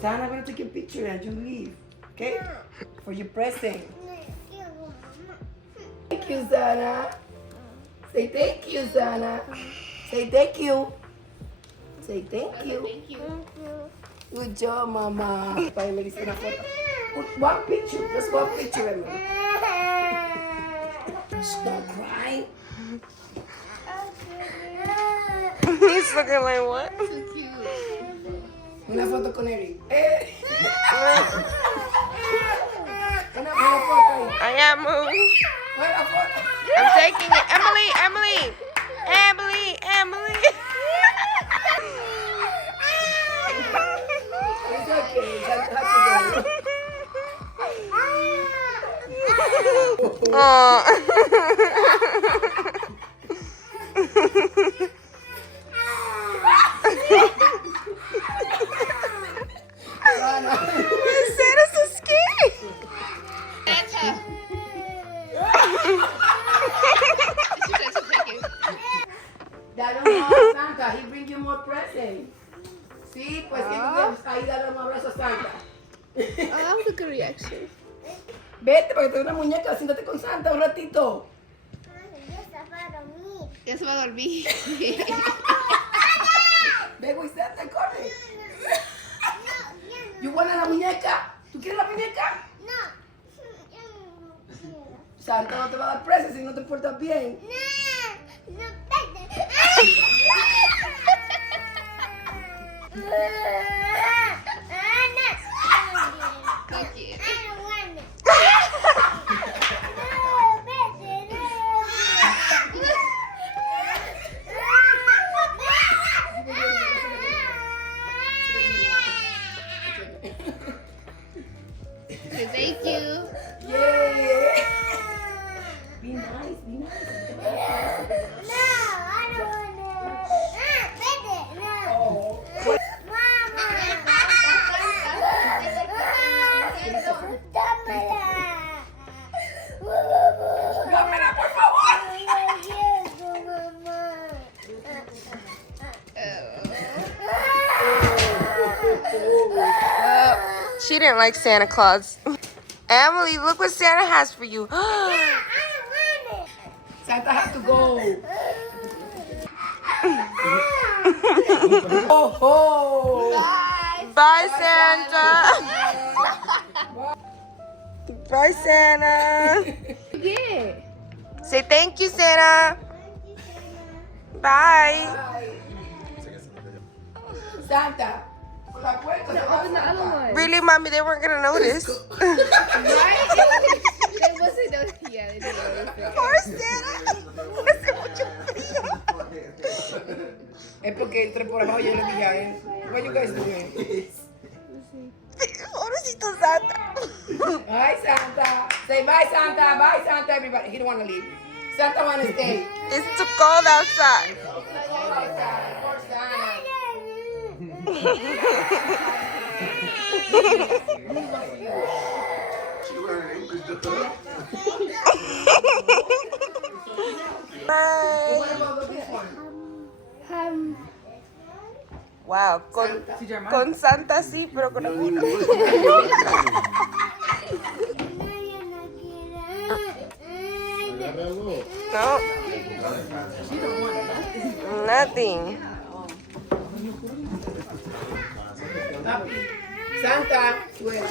Sana, I'm gonna take a picture and you leave, okay? For your present. Thank you, Sana. Say thank you, Sana. Say thank you. Say thank you. Thank you. Good job, Mama. Pa Emily, see una foto. One picture, just one picture, Emily. Don't cry. He's looking like what? So cute. Una foto con Eric. Una foto ahí. I am moving. Una foto. I'm taking it. Emily, Emily, Emily, Emily. It's okay. That's happy. Aw. Santa's so scary. Santa. Dale un abrazo a Santa. He bring you more presents. Sí, pues ahí dale un abrazo a Santa. Oh, that was a good reaction. Vete, porque te doy una muñeca. Siéntate con Santa un ratito. Ya se va a dormir. Ve, güey, Santa, corre. ¿You want la muñeca? ¿Tú quieres la muñeca? Santa no te va a dar presents si no te portas bien. Thank you. Okay, thank you. Yeah. Be nice, be nice. Oh. Dámela, por favor. She didn't like Santa Claus. Emily, look what Santa has for you. Santa has to go. Oh, oh. Bye, Santa. Bye, Santa. Yeah. Say thank you, Santa. Bye. Santa. Por la puerta. Open the other one. Really, Mommy? They weren't gonna notice. Right? It wasn't noticed. Yeah, they didn't notice. Poor Santa. Hace mucho frío. Es porque entré por abajo y yo le dije a él. What you guys doing? Pobrecito Santa. Bye, Santa. Say bye, Santa. Bye, Santa, everybody. He don't want to leave. Santa want to stay. It's too cold outside. Poor Santa. Bye. What about this one? Wow, con Santa sí, pero con alguno. No. Nothing. Santa. Swear.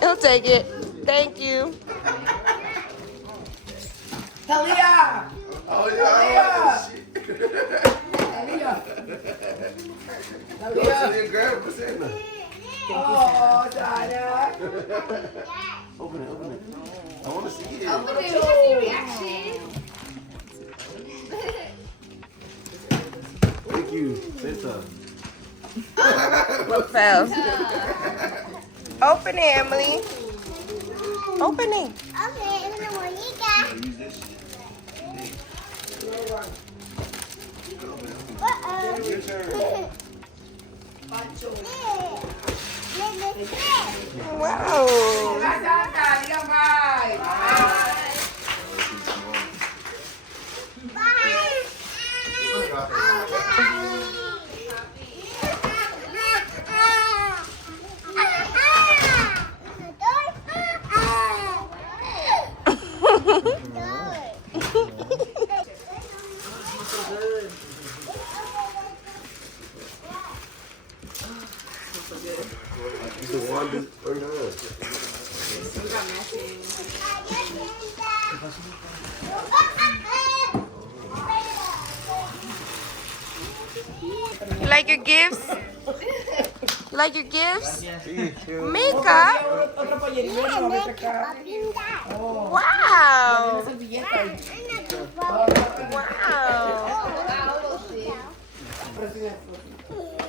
He'll take it. Thank you. Talia. Oh, Talia. yeah. Talia. Talia, grab it, Santa. Oh, Dada. Open it, open it. I want to see it. Okay, we can see reaction. Thank you, Santa. Fell. Open it, Emily. Open it. Use this. Your turn. Wow. Bye, Santa. Diga bye. Bye. The one or not? We got matching. You like your gifts? You like your gifts? Makeup? Otro pollerito, no, vete acá. Oh, Wow. esa servilleta ahí. Wow.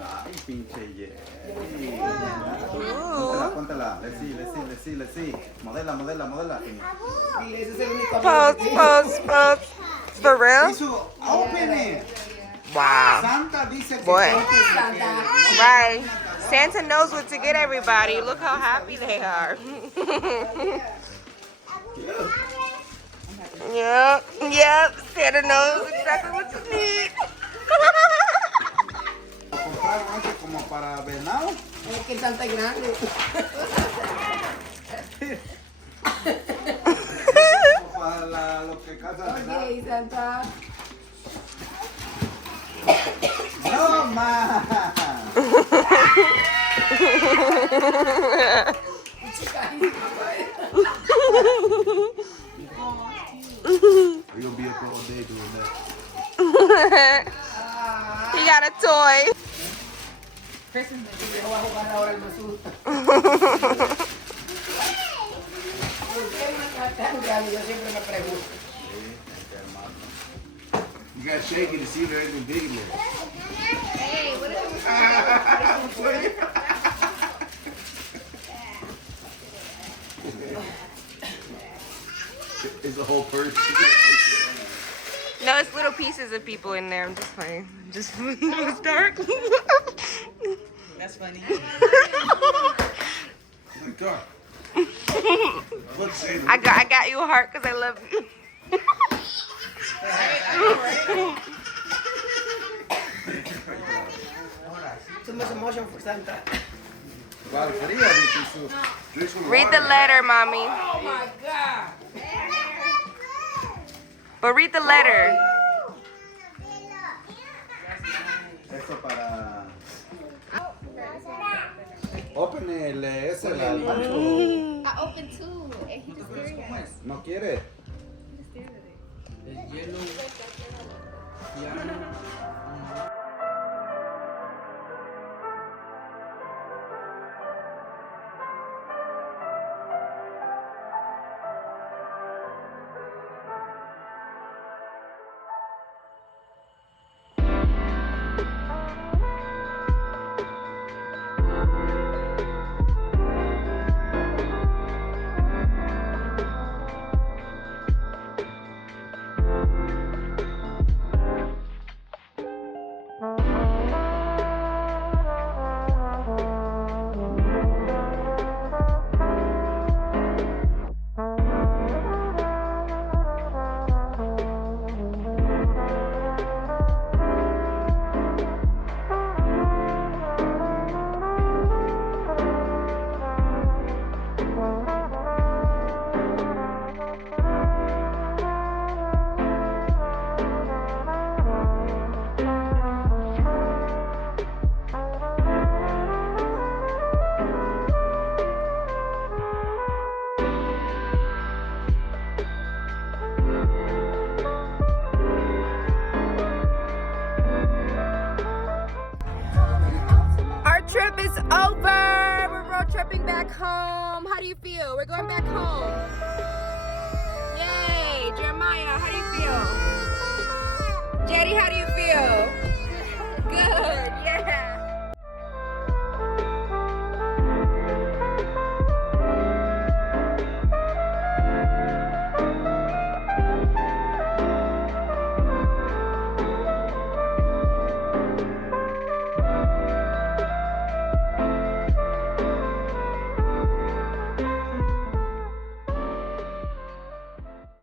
Ay, pinche Ooh. Póntela. Let's see. Modela. Sí, ese es el único Pose. For real? Open it. Wow. Santa dice que Boy. Santa. Right. Santa knows what to get everybody. Look how happy they are. Yep. Santa knows exactly what to need. compraron eso como para venado. Es que Santa es grande. Como para lo que casa venado. Ok, Santa. No más. We're gonna be up all day doing that. He got a toy. Yo voy a jugar ahora el Mesú. ¿Por qué una cara tan grande? Yo siempre me pregunto. You gotta shake it to see if there's anything big in there. Hey, what is It's a whole person. No, it's little pieces of people in there. I'm just playing. Just it's dark. That's funny. Oh my God. Look, Santa. I got you a heart because I love you. Too much emotion for Santa. Claro, quería decir su. Drink some Read water. the letter, mommy. Oh my God. But read the letter. Eso para. Open el ese el macho. I opened two, and he just staring at it. No quiere. He just stared at it. Our trip is over. We're road tripping back home. How do you feel? We're going back home. Yay. Jeremiah, how do you feel? Jetty, how do you feel? Good. Yeah.